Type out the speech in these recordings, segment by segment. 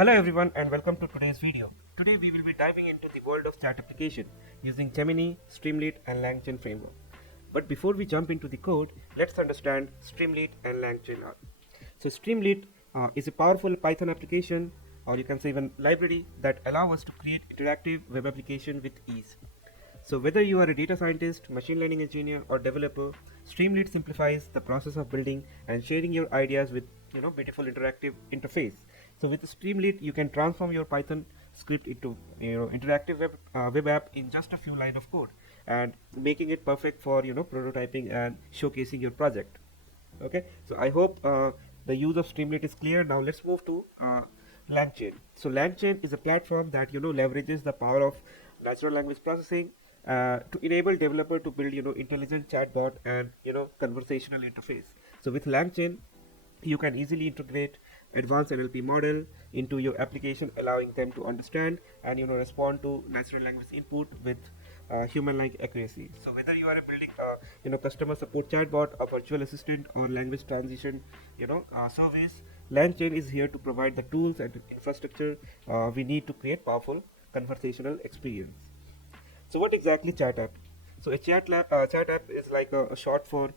Hello everyone and welcome to today's video. Today we will be diving into the world of chat application using Gemini, Streamlit and LangChain framework. But before we jump into the code, let's understand Streamlit and LangChain are. So Streamlit is a powerful Python application, or you can say even library, that allow us to create interactive web application with ease. So whether you are a data scientist, machine learning engineer or developer, Streamlit simplifies the process of building and sharing your ideas with beautiful interactive interface. So with Streamlit you can transform your Python script into interactive web app in just a few lines of code and making it perfect for prototyping and showcasing your project. Okay, so I hope the use of Streamlit is clear. Now let's move to LangChain. So LangChain is a platform that leverages the power of natural language processing to enable developer to build intelligent chatbot and conversational interface. So with LangChain you can easily integrate advanced NLP model into your application, allowing them to understand and respond to natural language input with human-like accuracy. So whether you are building a customer support chatbot, a virtual assistant, or language transition service, LangChain is here to provide the tools and infrastructure we need to create powerful conversational experience. So what exactly chat app? So a chat app is like a short for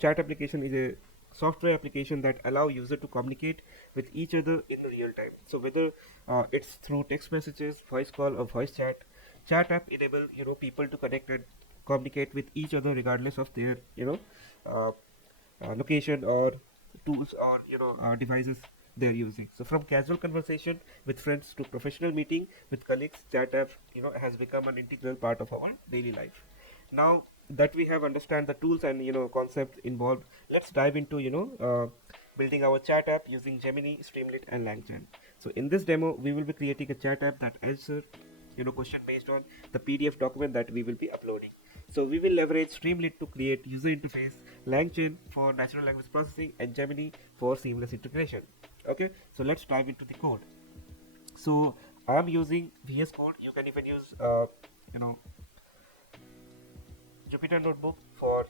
chat application is a software application that allow user to communicate with each other in real time. So whether it's through text messages, voice call, or voice chat, chat app enable people to connect and communicate with each other regardless of their uh, location or tools or devices they're using. So from casual conversation with friends to professional meeting with colleagues, chat app has become an integral part of our daily life. Now that we have understand the tools and concepts involved, let's dive into building our chat app using Gemini, Streamlit and LangChain. So in this demo we will be creating a chat app that answer question based on the PDF document that we will be uploading. So we will leverage Streamlit to create user interface, LangChain for natural language processing and Gemini for seamless integration. Okay, so let's dive into the code. So I am using VS Code. You can even use you know Jupyter Notebook for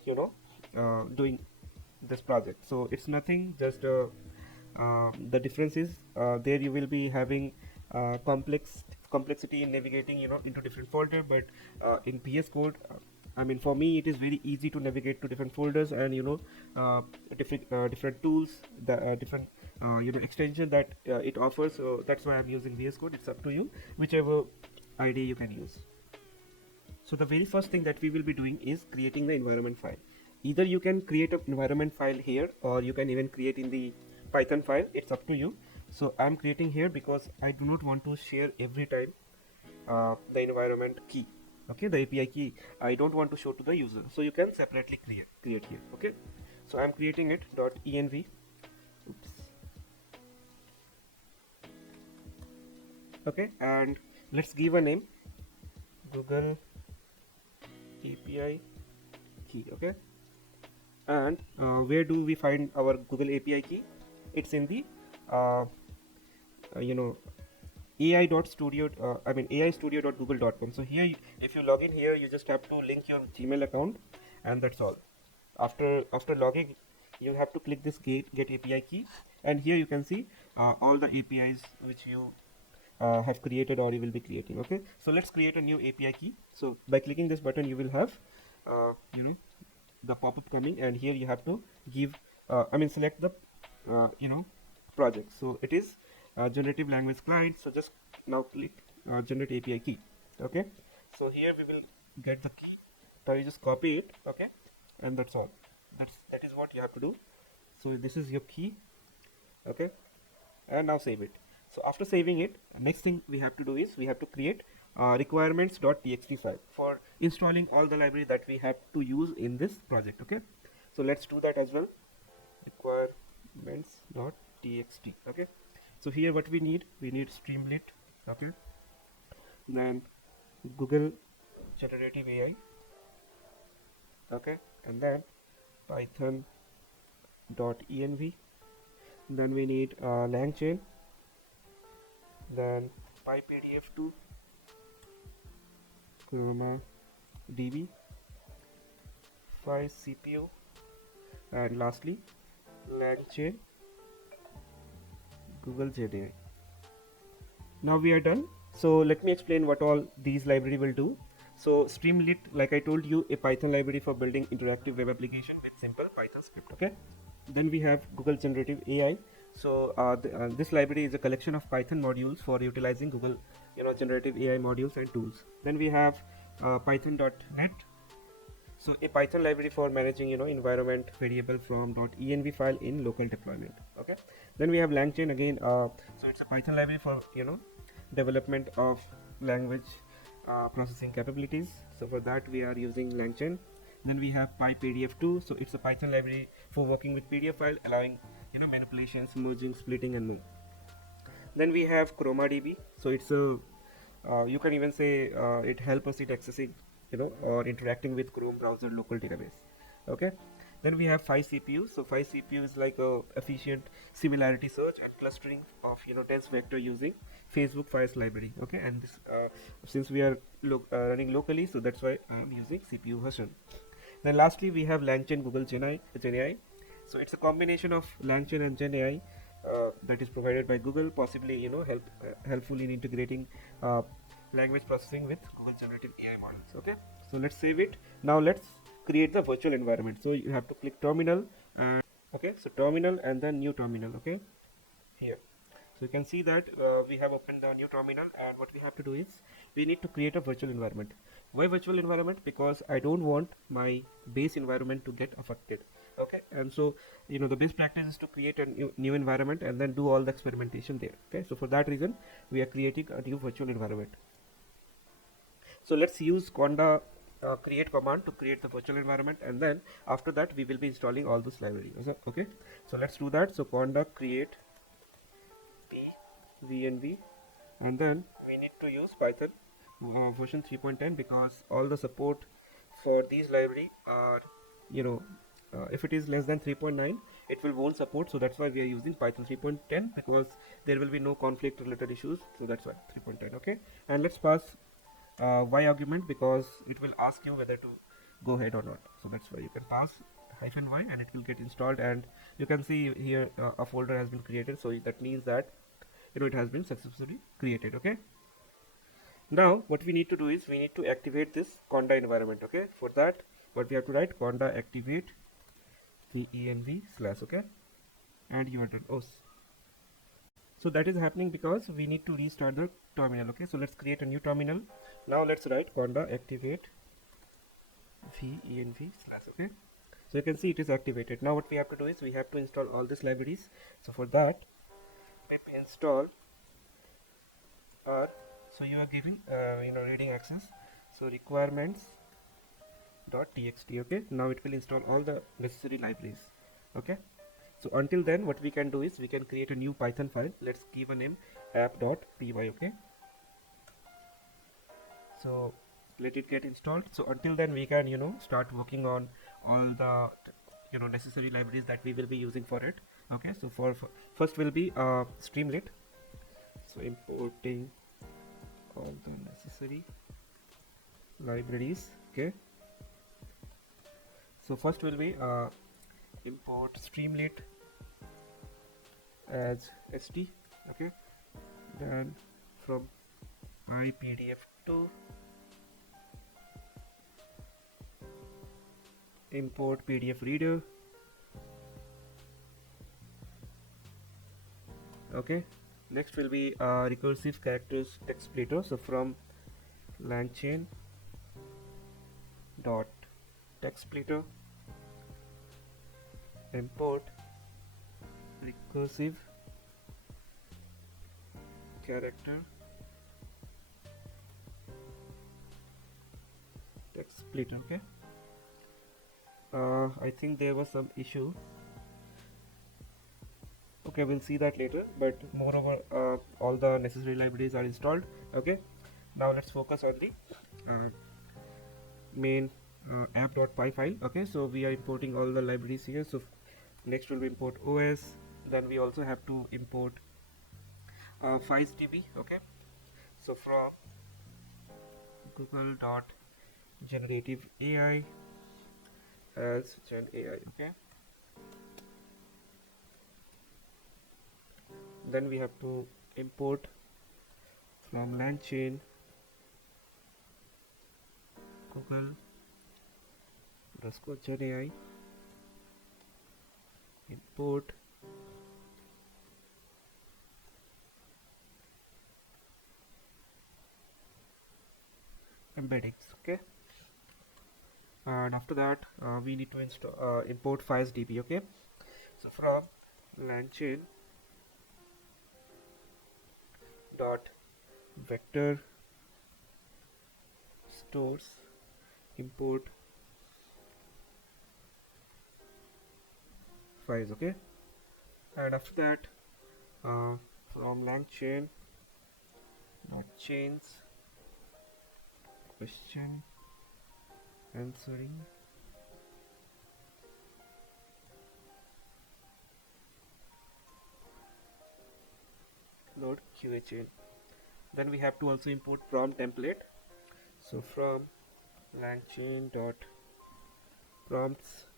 doing this project. So it's nothing, just the difference is there you will be having complexity in navigating into different folder, but in VS Code I mean for me it is very easy to navigate to different folders and different tools, the different extension that it offers. So that's why I'm using VS Code. It's up to you, whichever ID you can use. So the very first thing that we will be doing is creating the environment file. Either you can create an environment file here or you can even create in the Python file. It's up to you. So I'm creating here because I do not want to share every time the environment key. Okay, the API key I don't want to show to the user. So you can separately create here. Okay, so I'm creating it .env. Oops. Okay, and let's give a name, Google API key. Okay, and where do we find our Google API key? It's in the you know ai.studio ai studio.google.com. So here if you log in here, you just have to link your Gmail account and that's all. After logging, you have to click this get API key, and here you can see all the APIs which you have created or you will be creating. Okay, so let's create a new API key. So by clicking this button you will have uh, you know the pop-up coming, and here you have to give select the project. So it is generative language client. So just now click generate API key. Okay, so here we will get the key. Now you just copy it. Okay, and that's all. That is what you have to do. So this is your key. Okay, and now save it. So after saving it, next thing we have to do is we have to create requirements.txt file for installing all the library that we have to use in this project. Okay, so let's do that as well. Requirements.txt. Okay, so here what we need Streamlit. Okay, then Google generative AI. Okay, and then python.env. Then we need LangChain, then pypdf2, chroma db, 5 CPU, and lastly LangChain Google JDI. Now we are done. So let me explain what all these library will do. So Streamlit, like I told you, a Python library for building interactive web application with simple Python script. Okay. Then we have Google Generative AI. So this library is a collection of Python modules for utilizing Google, generative AI modules and tools. Then we have Python.net. So a Python library for managing, environment variable from .env file in local deployment. Okay. Then we have LangChain again. So it's a Python library for, development of language processing capabilities. So for that we are using LangChain. Then we have PyPDF2. So it's a Python library for working with PDF file, allowing, manipulations, merging, splitting, and more. Then we have ChromaDB. So it's a you can even say it helps us in accessing, or interacting with Chrome browser local database. Okay. Then we have 5 CPUs. So 5 CPU is like a efficient similarity search and clustering of, dense vector using Facebook Files library. Okay. And this since we are running locally, so that's why I am using CPU version. Then lastly we have LangChain Google Gemini. So it's a combination of LangChain and GenAI that is provided by Google, possibly, helpful in integrating language processing with Google Generative AI models. Okay, so let's save it. Now let's create the virtual environment. So you have to click terminal, and okay, so terminal and then new terminal. Okay, here. So you can see that we have opened the new terminal, and what we have to do is we need to create a virtual environment. Why virtual environment? Because I don't want my base environment to get affected. Okay, and so the best practice is to create a new environment and then do all the experimentation there. Okay, so for that reason we are creating a new virtual environment. So let's use conda create command to create the virtual environment, and then after that we will be installing all those libraries. Okay, so let's do that. So conda create pvnv, and then we need to use Python version 3.10, because all the support for these library are, if it is less than 3.9 it will won't support. So that's why we are using Python 3.10, because there will be no conflict related issues. So that's why 3.10. Okay, and let's pass y argument, because it will ask you whether to go ahead or not. So that's why you can pass -y and it will get installed, and you can see here a folder has been created. So that means that it has been successfully created. Okay, now what we need to do is we need to activate this conda environment. Okay, for that what we have to write, conda activate venv slash. Okay, and you are done. Oh, so that is happening because we need to restart the terminal. Okay, so let's create a new terminal. Now let's write conda activate venv slash. Okay, so you can see it is activated. Now what we have to do is we have to install all these libraries. So for that pip install r, so you are giving reading access, so requirements .txt. Okay, now it will install all the necessary libraries. Okay, so until then what we can do is we can create a new Python file. Let's give a name app.py. Okay, so let it get installed. So until then we can start working on all the necessary libraries that we will be using for it. Okay, so for first will be Streamlit. So importing all the necessary libraries. Okay, so first will be import Streamlit as st. Okay, then from pypdf2 import pdf reader. Okay, next will be recursive characters text splitter. So from langchain dot text splitter import recursive character text splitter. Okay, I think there was some issue. Okay, we'll see that later, but moreover all the necessary libraries are installed. Okay, now let's focus on the main app.py file. Okay, so we are importing all the libraries here. So next will be import os, then we also have to import FileDB. Okay, so from google.generative AI as gen AI. Okay, then we have to import from LangChain Google underscore GenAI import embeddings. Okay, and after that we need to install import FileDB. Okay, so from LangChain dot vector stores import files. Okay, and after that from LangChain dot chains question answering load QA chain. Then we have to also import prompt template. So from LangChain dot prompts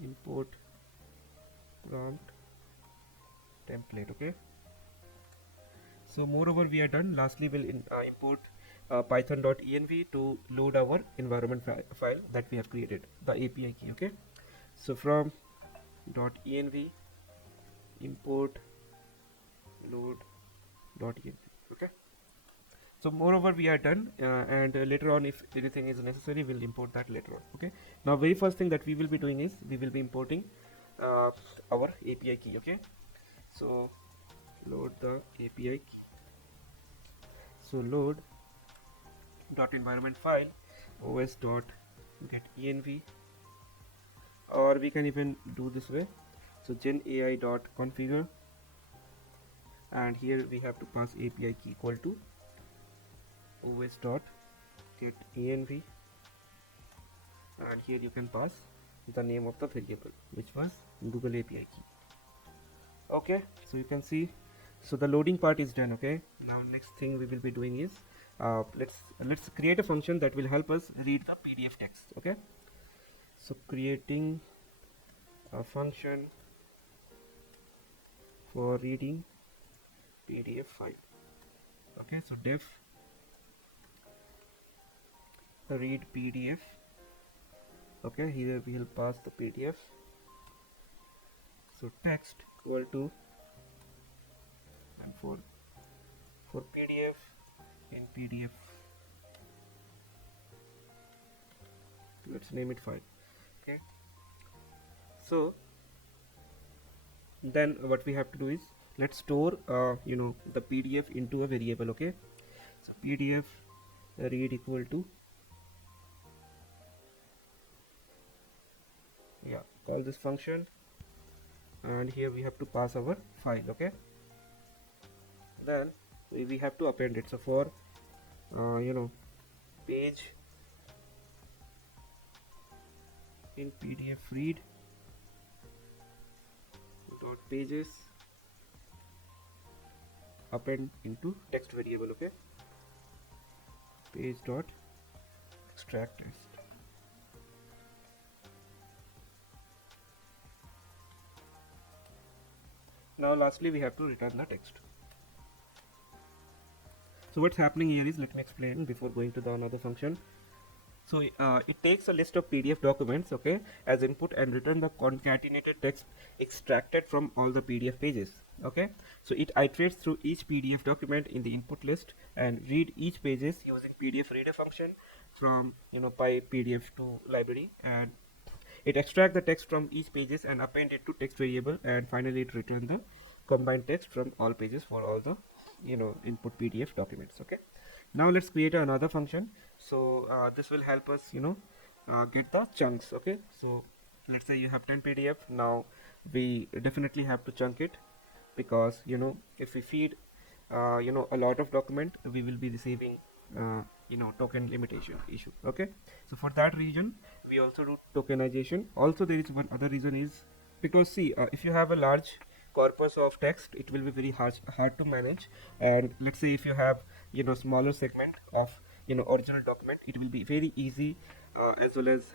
import prompt template. Okay, so moreover we are done. Lastly we'll import python.env to load our environment file that we have created, the API key. Okay, so from .env import load.env. Okay, so moreover we are done, and later on if anything is necessary we'll import that later on. Okay, now very first thing that we will be doing is we will be importing our API key. Okay, so load the API key. So load dot environment file os dot get env, or we can even do this way. So genai dot configure, and here we have to pass API key equal to os dot get env, and here you can pass the name of the variable which was Google API key. Okay, so you can see, so the loading part is done. Okay, now next thing we will be doing is let's create a function that will help us read the PDF text. Okay, so creating a function for reading PDF file. Okay, so def read PDF. Okay, here we will pass the PDF. So text equal to, and for PDF in PDF, let's name it file. Okay, so then what we have to do is let's store the PDF into a variable. Okay, so PDF read equal to, yeah, call this function, and here we have to pass our file. Okay, then we have to append it. So for page in PDF read dot pages append into text variable. Okay, page dot extract text. Now lastly we have to return the text. So what's happening here is, let me explain before going to the another function. So it takes a list of PDF documents, okay, as input, and return the concatenated text extracted from all the PDF pages. Okay, so it iterates through each PDF document in the input list and read each pages using PDF reader function from by PDF to library, and it extracts the text from each pages and append it to text variable, and finally it return the combined text from all pages for all the input PDF documents. Okay, now let's create another function. So this will help us get the chunks. Okay, so let's say you have 10 PDF. Now we definitely have to chunk it, because if we feed a lot of document, we will be receiving token limitation issue. Okay, so for that reason we also do tokenization. Also there is one other reason is because, see, if you have a large corpus of text, it will be very hard to manage. And let's say if you have smaller segment of original document, it will be very easy, as well as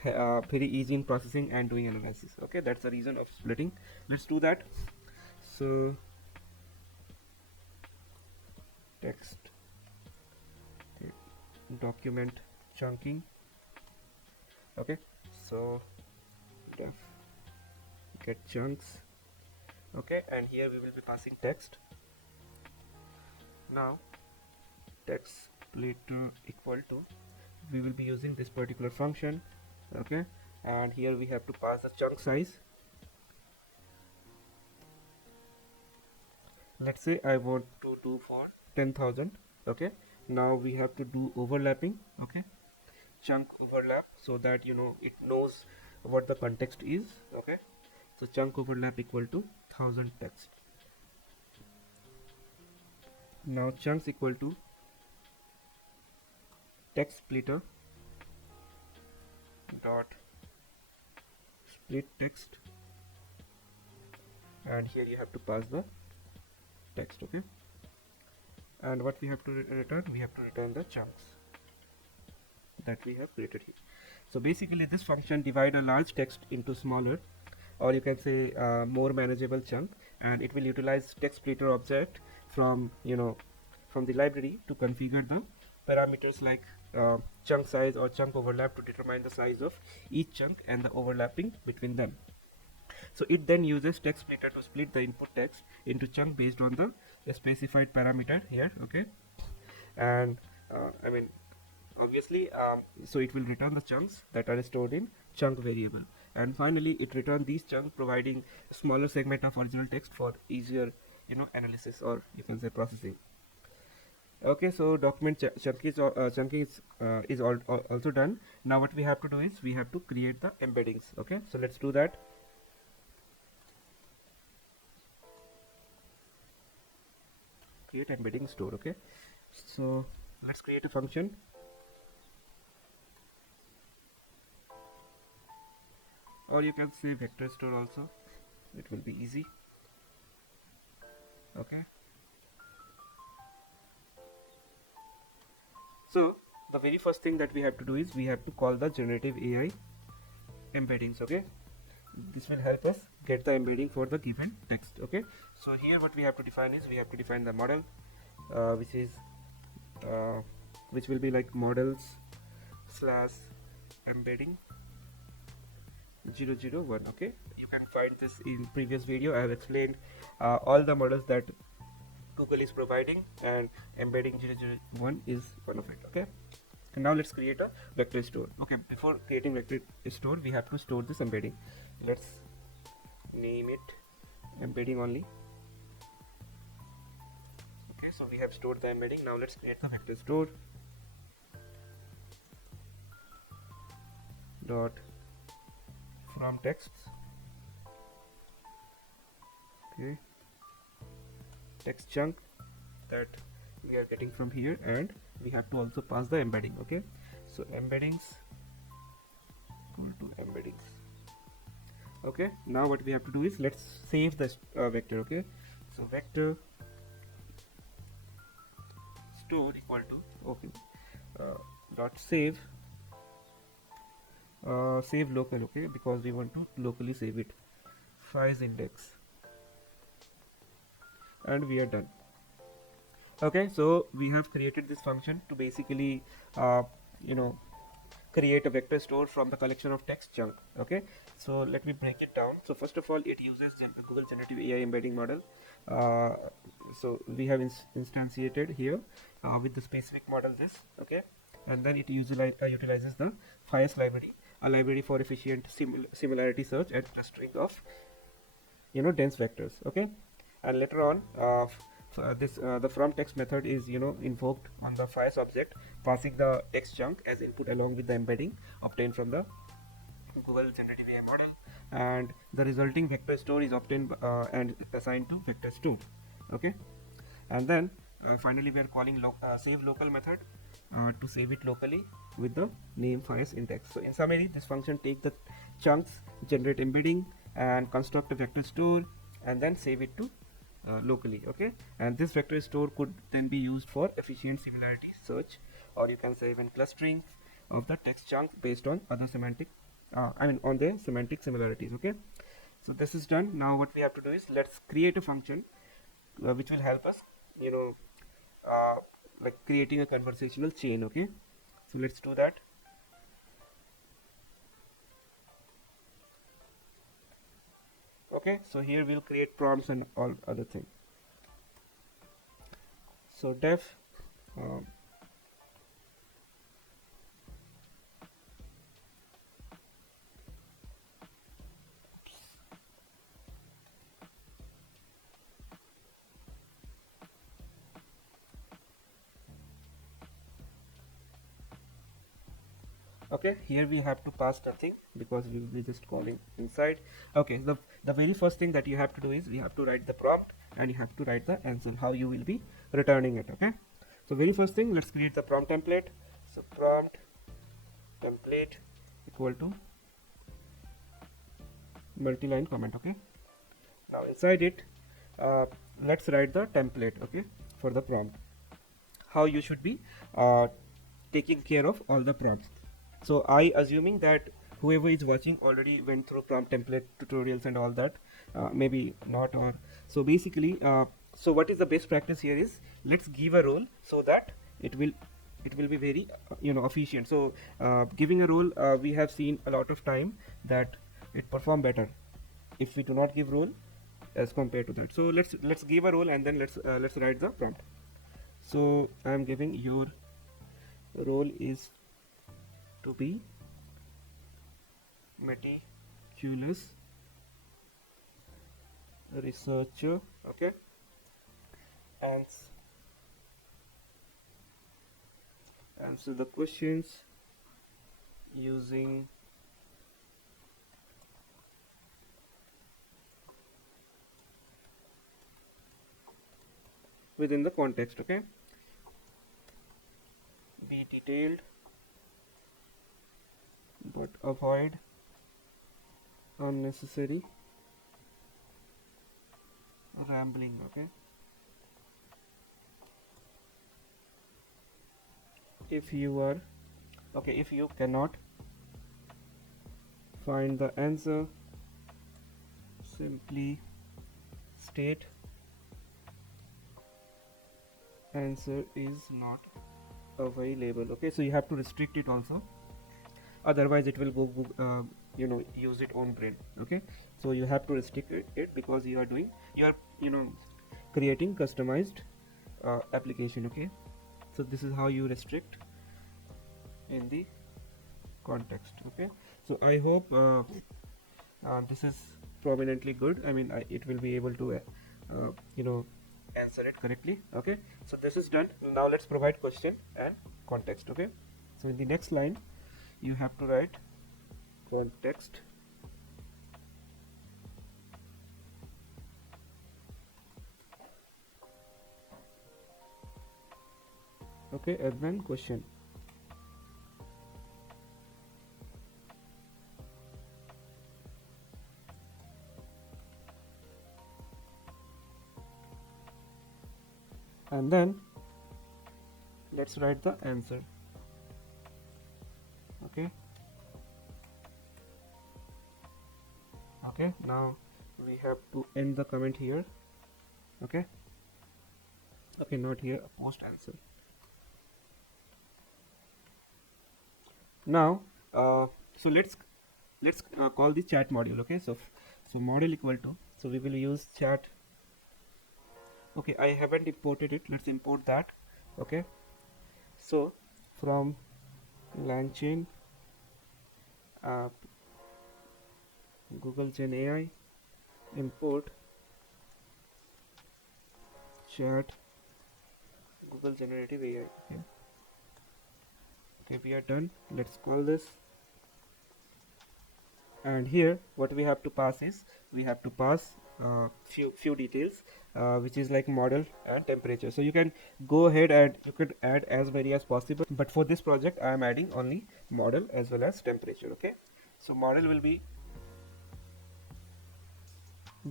very easy in processing and doing analysis. Okay, that's the reason of splitting. Let's do that. So text, okay, document chunking. Okay, so def get chunks. Okay, and here we will be passing text. Now text split equal to, we will be using this particular function. Okay, and here we have to pass the chunk size. Let's say I want to do for 10,000. Okay, now we have to do overlapping. Okay, chunk overlap, so that it knows what the context is. Okay, so chunk overlap equal to 1000 text. Now chunks equal to text splitter dot split text, and here you have to pass the text. Okay, and what we have to return, we have to return the chunks that we have created here. So basically this function divide a large text into smaller, or you can say more manageable chunk, and it will utilize text splitter object from from the library to configure the parameters like chunk size or chunk overlap to determine the size of each chunk and the overlapping between them. So it then uses text splitter to split the input text into chunk based on the specified parameter here. Okay, and I mean obviously so it will return the chunks that are stored in chunk variable, and finally it returns these chunks, providing smaller segment of original text for easier analysis, or you can say processing. Okay, so document chunking is also done. Now what we have to do is we have to create the embeddings. Okay, so let's do that. Create embedding store. Okay, so let's create a function. Or you can say vector store also, it will be easy. Okay, so the very first thing that we have to do is we have to call the generative AI embeddings. Okay, this will help us get the embedding for the given text. Okay, so here what we have to define is we have to define the model, which will be like models slash embedding 001. Okay, you can find this in previous video. I have explained all the models that Google is providing, and embedding 001 is one of it. Okay, and now let's create a vector store. Okay, before creating vector store, we have to store this embedding. Let's name it embedding only. Okay, so we have stored the embedding. Now let's create the vector store dot from texts. Okay, text chunk that we are getting from here, and we have to also pass the embedding. Okay, so embeddings equal to embeddings. Okay, now what we have to do is let's save this vector. Okay, so vector store equal to dot save save local. Okay, because we want to locally save it, files index, and we are done. Okay, so we have created this function to basically create a vector store from the collection of text chunk. Okay, so let me break it down. So first of all, it uses Google generative AI embedding model. So we have instantiated here with the specific model this. Okay, and then it utilizes the FIAS library, a library for efficient similarity search and clustering of dense vectors. Okay, and later on the from text method is invoked on the FIAS object, passing the text chunk as input along with the embedding obtained from the Google generative AI model, and the resulting vector store is obtained and assigned to vector store. Okay, and then finally we are calling save local method to save it locally with the name FIAS index. So in summary, this function takes the chunks, generate embedding, and construct a vector store, and then save it to locally. Okay, and this vector store could then be used for efficient similarity search, or you can say even clustering of the text chunk based on other semantic on the semantic similarities. Okay, so this is done. Now what we have to do is let's create a function which will help us like creating a conversational chain. Okay, so let's do that. Okay, so here we'll create prompts and all other thing. So def um, okay, here we have to pass nothing because we will be just calling inside. Okay, the very first thing that you have to do is we have to write the prompt and you have to write the answer, how you will be returning it. Okay, so very first thing, let's create the prompt template. So prompt template equal to multi-line comment. Okay, now inside it, uh, let's write the template, okay, for the prompt, how you should be taking care of all the prompts. So I assuming that whoever is watching already went through prompt template tutorials and all that, maybe not, or so basically so what is the best practice here is, let's give a role so that it will be very efficient. So giving a role, we have seen a lot of time that it perform better if we do not give role as compared to that. So let's give a role and then let's write the prompt. So I am giving your role is to be meticulous researcher, okay, and answer the questions using within the context, okay, be detailed but avoid unnecessary rambling. Okay, if you cannot find the answer, simply state answer is not available. Okay, so you have to restrict it also, otherwise it will go use its own brain. Okay, so you have to restrict it because you are creating customized application. Okay, so this is how you restrict in the context. Okay, so I hope this is prominently good. I mean, it will be able to answer it correctly. Okay, so this is done. Now let's provide question and context. Okay, so in the next line you have to write context, okay, and then question. And then let's write the answer. Okay, now we have to end the comment here. Okay, not here, post answer. Now so let's call the chat module. Okay, so model equal to, so we will use chat. Okay, I haven't imported it, let's import that. Okay, so from LangChain app Google Gen AI import chat Google generative AI. Okay, we are done. Let's call this, and here what we have to pass is, we have to pass few details, which is like model and temperature. So you can go ahead and you could add as many as possible, but for this project I am adding only model as well as temperature. Okay, so model will be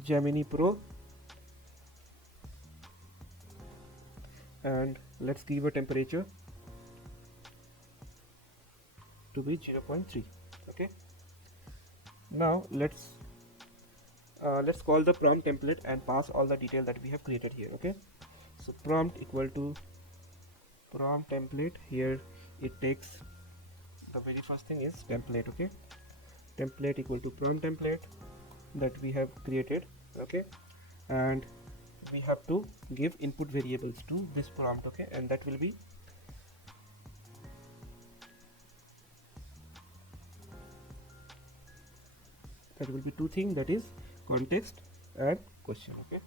Gemini Pro, and let's give a temperature to be 0.3. Okay, now let's call the prompt template and pass all the detail that we have created here. Okay, so prompt equal to prompt template. Here it takes the very first thing is template. Okay, template equal to prompt template that we have created. Okay, and we have to give input variables to this prompt. Okay, and that will be two things, that is context and question. Okay,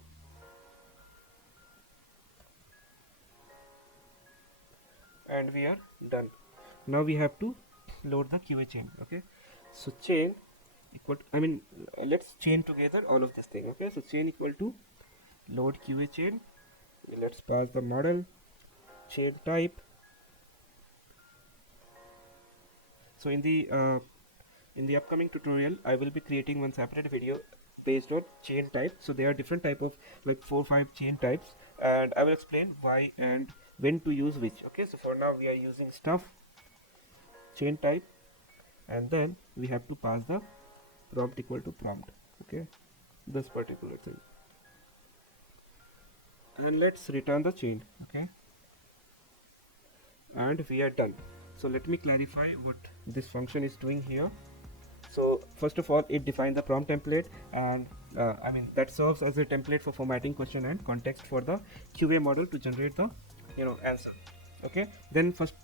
and we are done. Now we have to load the QA chain. Okay, so chain equal to, let's chain together all of this thing. Okay, so chain equal to load QA chain. Let's pass the model chain type. So in the upcoming tutorial I will be creating one separate video based on chain type. So there are different type of like 4-5 chain types, and I will explain why and when to use which. Okay, so for now we are using stuff chain type, and then we have to pass the prompt equal to prompt. Okay, this particular thing, and let's return the chain. Okay, and we are done. So let me clarify what this function is doing here. So first of all, it defines the prompt template, and that serves as a template for formatting question and context for the QA model to generate the answer. Okay, then first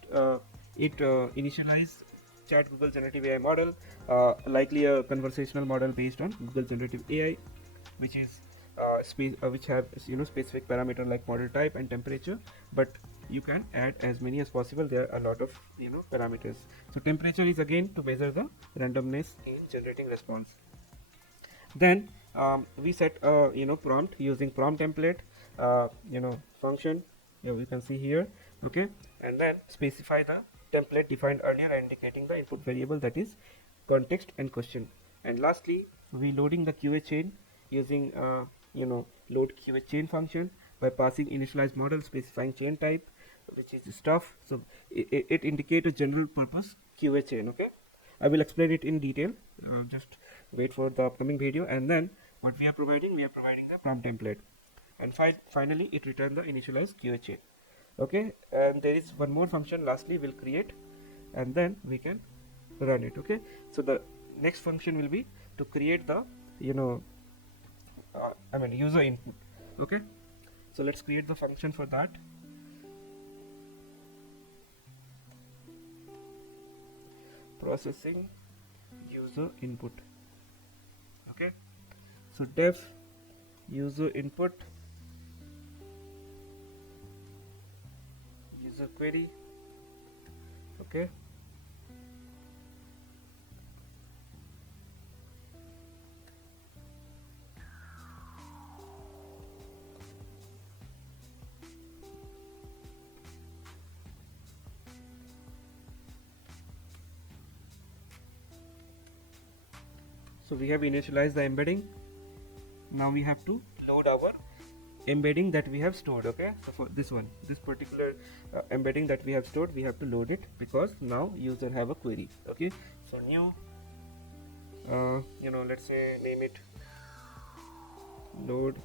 it initialize chat Google generative AI model, likely a conversational model based on Google generative AI, which is which have specific parameter like model type and temperature, but you can add as many as possible. There are a lot of parameters. So temperature is again to measure the randomness in generating response. Then we set a prompt using prompt template function. You can see here. Okay, and then specify the template defined earlier, indicating the input variable, that is context and question. And lastly, we loading the QA chain using load QA chain function by passing initialized model, specifying chain type, which is stuff. So it indicates a general purpose QA chain. Okay, I will explain it in detail. Just wait for the upcoming video. And then what we are providing the prompt template, and finally it return the initialized QA chain. Okay, and there is one more function lastly we'll create, and then we can run it. Okay, so the next function will be to create the user input. Okay, so let's create the function for that. Processing user input. Okay, so def user input user query. Okay, so we have initialized the embedding. Now we have to load our embedding that we have stored. Okay, so for this particular embedding that we have stored, we have to load it because now user have a query. Okay, so new let's say name it load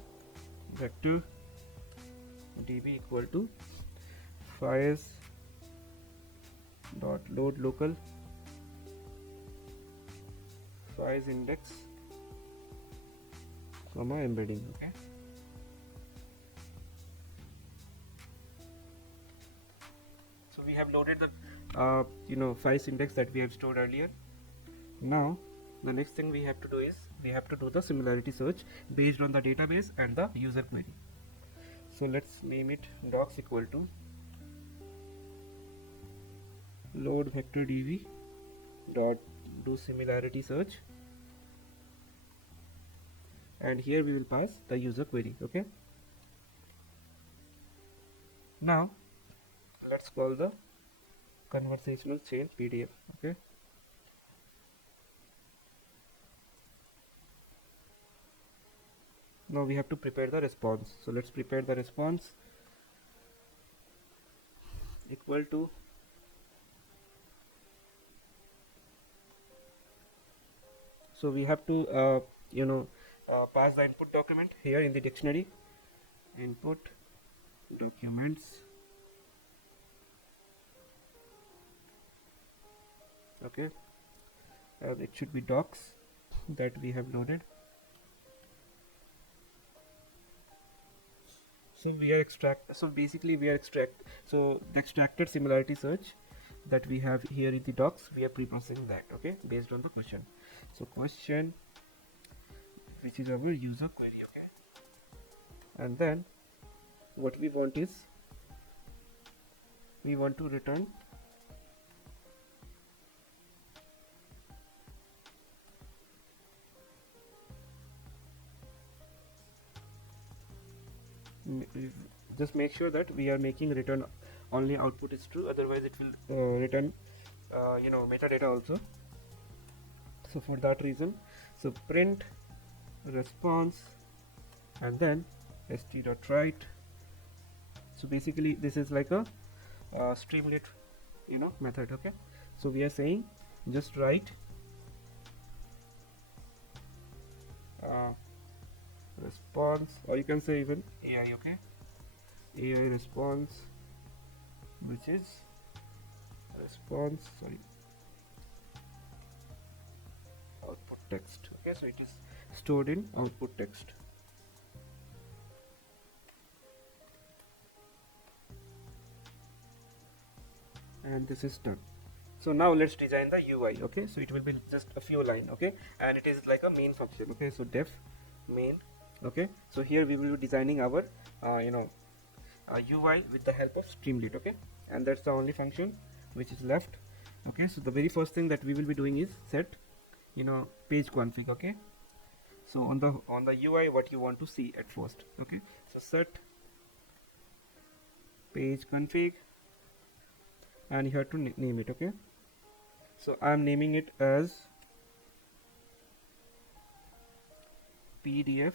vector db equal to files dot load local files index comma embedding. Okay, so we have loaded the files index that we have stored earlier. Now the next thing we have to do is we have to do the similarity search based on the database and the user query. So let's name it docs equal to load vector db dot do similarity search, and here we will pass the user query. Okay, now let's call the conversational chain PDF. Okay, now we have to prepare the response. So let's prepare the response equal to so we have to pass the input document here in the dictionary, input documents okay, and it should be docs that we have loaded. So we are extract. So basically, we are extract. So the extracted similarity search that we have here in the docs, we are pre-processing that. Okay, based on the question. So question, which is our user query. Okay, and then what we want is we want to return just make sure that we are making return only output is true, otherwise it will return metadata also. So for that reason, so print response and then st.write. So basically this is like a streamlit method. Okay, so we are saying just write uh, response, or you can say even AI. Okay, AI response, which is response, sorry, output text. Okay, so it is stored in output text. And this is done. So now let's design the UI. Okay, so it will be just a few lines. Okay, and it is like a main function. Okay, so def main. Okay, so here we will be designing our UI with the help of Streamlit. Okay, and that's the only function which is left. Okay, so the very first thing that we will be doing is set page config. Okay, so on the UI, what you want to see at first. Okay, so set page config, and you have to name it. Okay, so I am naming it as PDF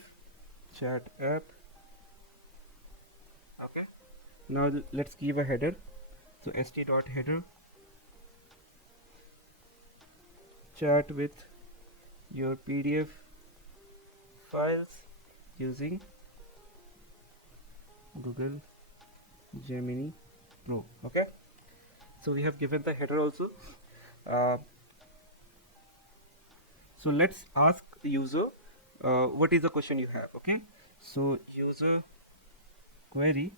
chat app. Okay, now let's give a header. So st.header chat with your PDF files using Google Gemini Pro. Okay, so we have given the header also. So let's ask the user what is the question you have. Okay, so user query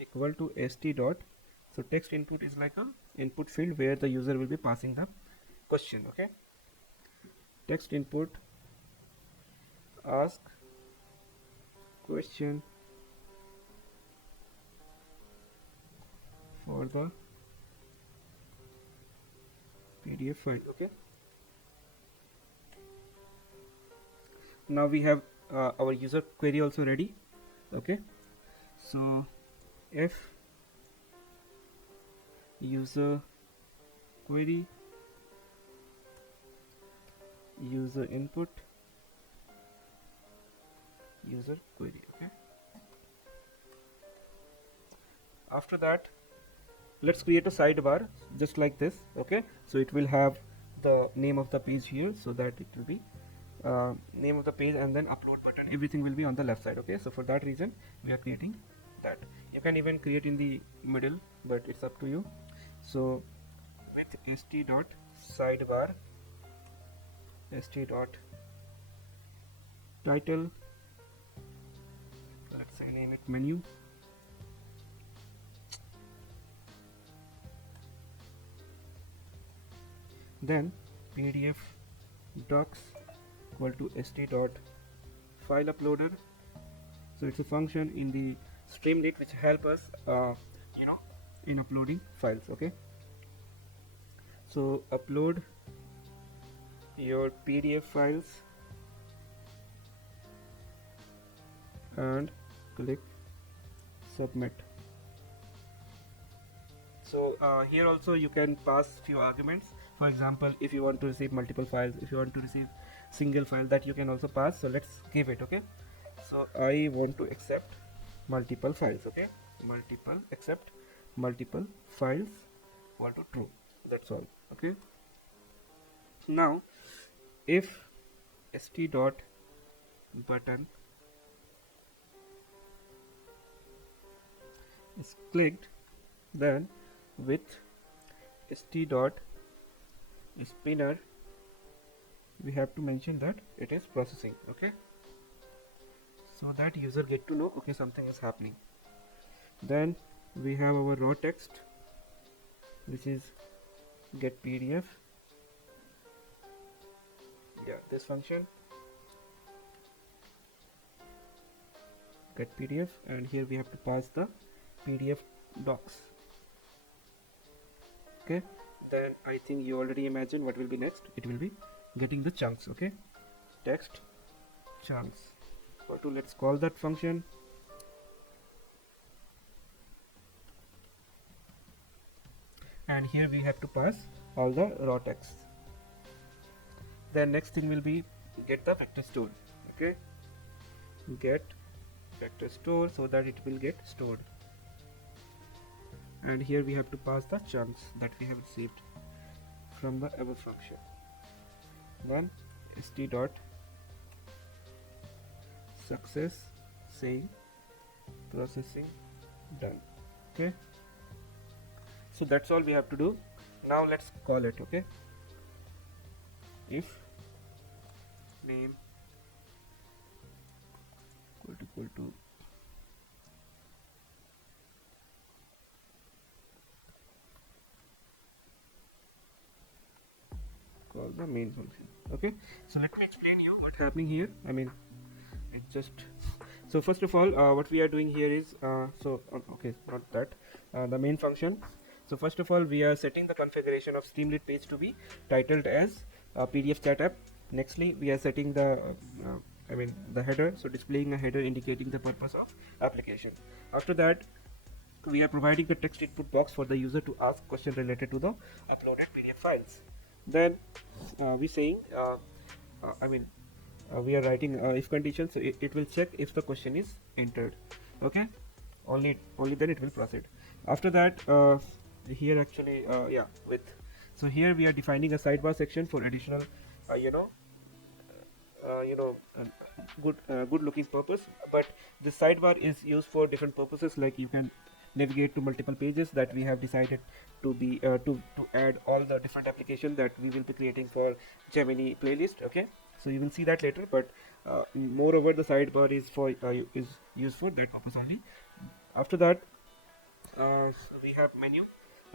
equal to st dot, so text input is like a input field where the user will be passing the question. Okay, text input ask question for the PDF file. Okay, now we have our user query also ready. Okay, so if user query user input user query. Okay, after that let's create a sidebar just like this. Okay, so it will have the name of the page here, so that it will be name of the page and then upload button, everything will be on the left side. Okay, so for that reason we are creating that. You can even create in the middle, but it's up to you. So with st dot sidebar st dot title, let's say name it menu, then PDF docs equal to st dot file uploader. So it's a function in the Streamlit which help us in uploading files. Okay, so upload your PDF files and click submit. So here also you can pass few arguments. For example, if you want to receive multiple files, if you want to receive single file, that you can also pass. So let's give it. Okay, so I want to accept multiple files. Okay, accept multiple files equal to true. That's all. Okay, now if st dot button is clicked, then with st dot spinner, we have to mention that it is processing, okay, so that user get to know okay something is happening. Then we have our raw text, which is get PDF, yeah, this function get PDF, and here we have to pass the PDF docs, okay. Then I think you already imagine what will be next. It will be getting the chunks, okay, text chunks. So let's call that function, and here we have to pass all the raw text. Then next thing will be get the vector store, okay, get vector store, so that it will get stored. And here we have to pass the chunks that we have received from the above function. One st dot success saying processing done, okay. So that's all we have to do. Now let's call it, okay. If name equal to call the main function, okay. So let me explain you what's happening here. I mean, it's just so first of all what we are doing here is okay, not that the main function. So first of all we are setting the configuration of Streamlit page to be titled as PDF chat app. Nextly we are setting the the header, so displaying a header indicating the purpose of application. After that we are providing the text input box for the user to ask question related to the uploaded PDF files. Then we saying we are writing if condition, so it will check if the question is entered, okay. Only then it will proceed. After that here actually so here we are defining a sidebar section for additional good looking purpose, but this sidebar is used for different purposes, like you can navigate to multiple pages that we have decided to be to add all the different applications that we will be creating for Gemini playlist, okay. So you will see that later, but moreover the sidebar is for is used for that purpose only. After that we have menu,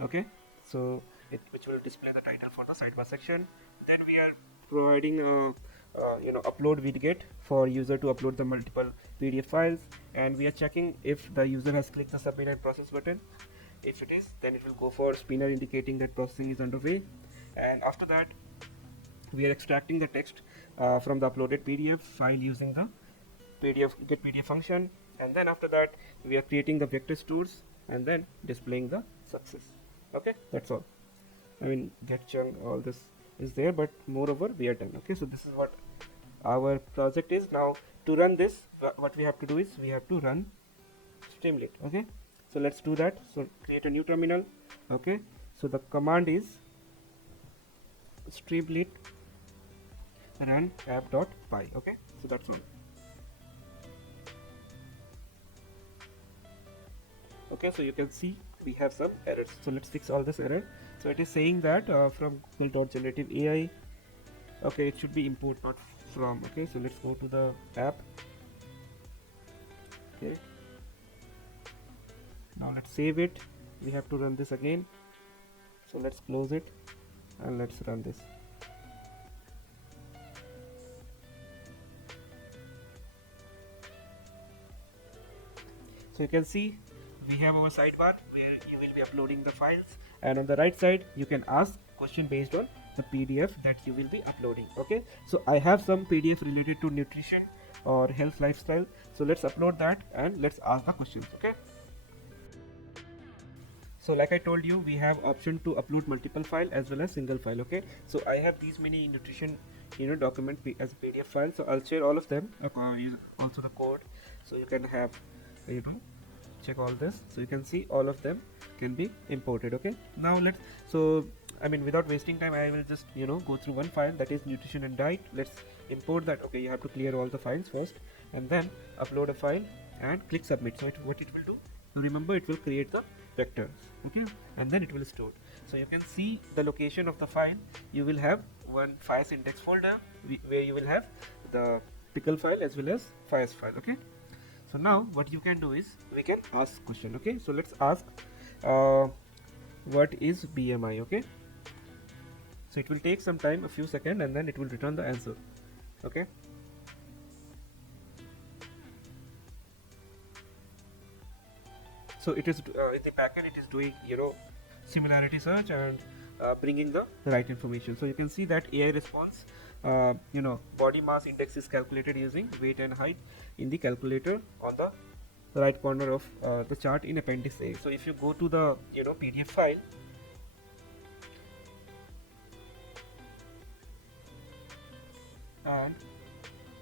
okay, so which will display the title for the sidebar section. Then we are providing upload widget for user to upload the multiple PDF files, and we are checking if the user has clicked the submit and process button. If it is, then it will go for spinner indicating that processing is underway. And after that we are extracting the text from the uploaded PDF file using the get PDF function, and then after that we are creating the vector stores and then displaying the success, okay. That's all. I mean, get chunk, all this is there, but moreover we are done, okay. So this is what our project is. Now to run this, what we have to do is we have to run Streamlit, okay. So let's do that. So create a new terminal, okay. So the command is Streamlit run app.py, okay. So that's all, okay. So you can see we have some errors, so let's fix all this error. So it is saying that from Google.generative AI, okay, it should be import, not from, okay. So let's go to the app, okay. Now let's save it. We have to run this again, so let's close it and let's run this. So you can see we have our sidebar where you will be uploading the files, and on the right side you can ask question based on the PDF that you will be uploading, okay. So I have some PDF related to nutrition or health lifestyle, so let's upload that and let's ask the questions, okay. So like I told you, we have option to upload multiple file as well as single file, okay. So I have these many nutrition document as a PDF file, so I'll share all of them, also the code, so you can have check all this. So you can see all of them can be imported, okay. Now let's, so I mean, without wasting time, I will just go through one file, that is nutrition and diet. Let's import that, okay. You have to clear all the files first and then upload a file and click submit. So what it will do, remember, it will create the vectors, okay, and then it will store. So you can see the location of the file. You will have one files index folder where you will have the pickle file as well as files file. Okay, so now what you can do is we can ask question. Okay, so let's ask what is BMI. Okay, so it will take some time, a few seconds, and then it will return the answer. Okay, so it is in the backend it is doing similarity search and bringing the right information. So you can see that AI response, body mass index is calculated using weight and height in the calculator on the right corner of the chart in appendix A. So if you go to the PDF file, and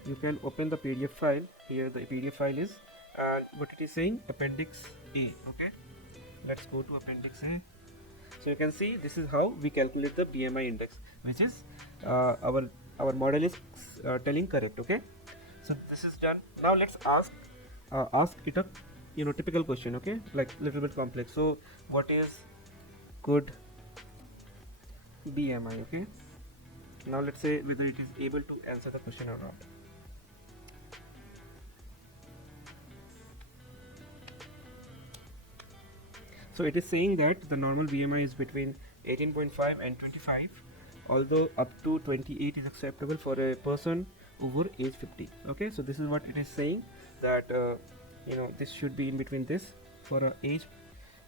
you can open the PDF file. Here the PDF file is, and what it is saying, appendix A. Okay, let's go to appendix A. So you can see this is how we calculate the BMI index, which is our model is telling correct. Okay, so this is done. Now let's ask it a typical question. Okay, like little bit complex. So what is good BMI? Okay, now let's say whether it is able to answer the question or not. So it is saying that the normal BMI is between 18.5 and 25, although up to 28 is acceptable for a person over age 50. Okay, so this is what it is saying, that this should be in between this for a age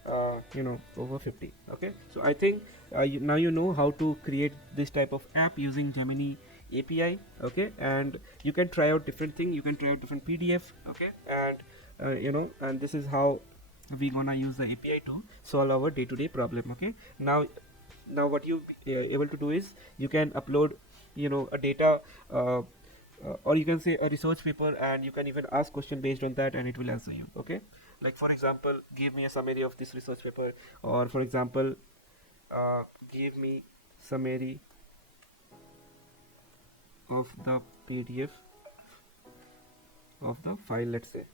over 50. Okay, so I think now you know how to create this type of app using Gemini API. Okay, and you can try out different thing, you can try out different PDF. Okay, and and this is how we gonna use the API to solve our day-to-day problem. Okay, now what you able to do is you can upload a data or you can say a research paper, and you can even ask question based on that and it will answer you. Okay, like for example, give me a summary of this research paper, or for example give me summary of the PDF of the file, let's say,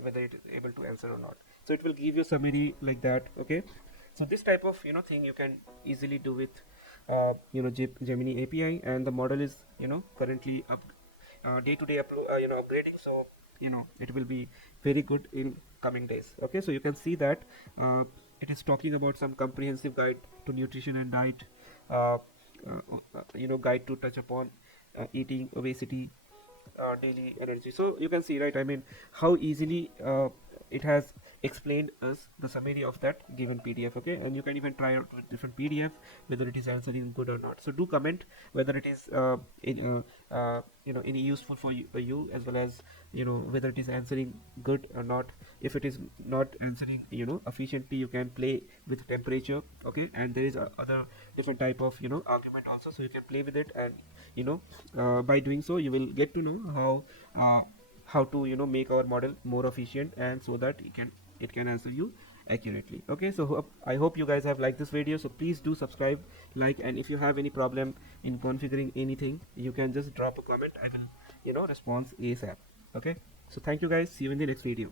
whether it is able to answer or not. So it will give you summary like that. Okay, so this type of thing you can easily do with Gemini API, and the model is currently up day-to-day upgrading, so it will be very good in coming days. Okay, so you can see that it is talking about some comprehensive guide to nutrition and diet, guide to touch upon eating, obesity, daily energy. So you can see, right, I mean, how easily it has explained us the summary of that given PDF. Okay, and you can even try out with different PDF whether it is answering good or not. So do comment whether it is any useful for you, as well as whether it is answering good or not. If it is not answering efficiently, you can play with temperature. Okay, and there is other different type of argument also, so you can play with it, and by doing so you will get to know how to make our model more efficient, and so that it can answer you accurately. Okay, so I hope you guys have liked this video. So please do subscribe, like, and if you have any problem in configuring anything, you can just drop a comment. I will respond ASAP. Okay, so thank you guys, see you in the next video.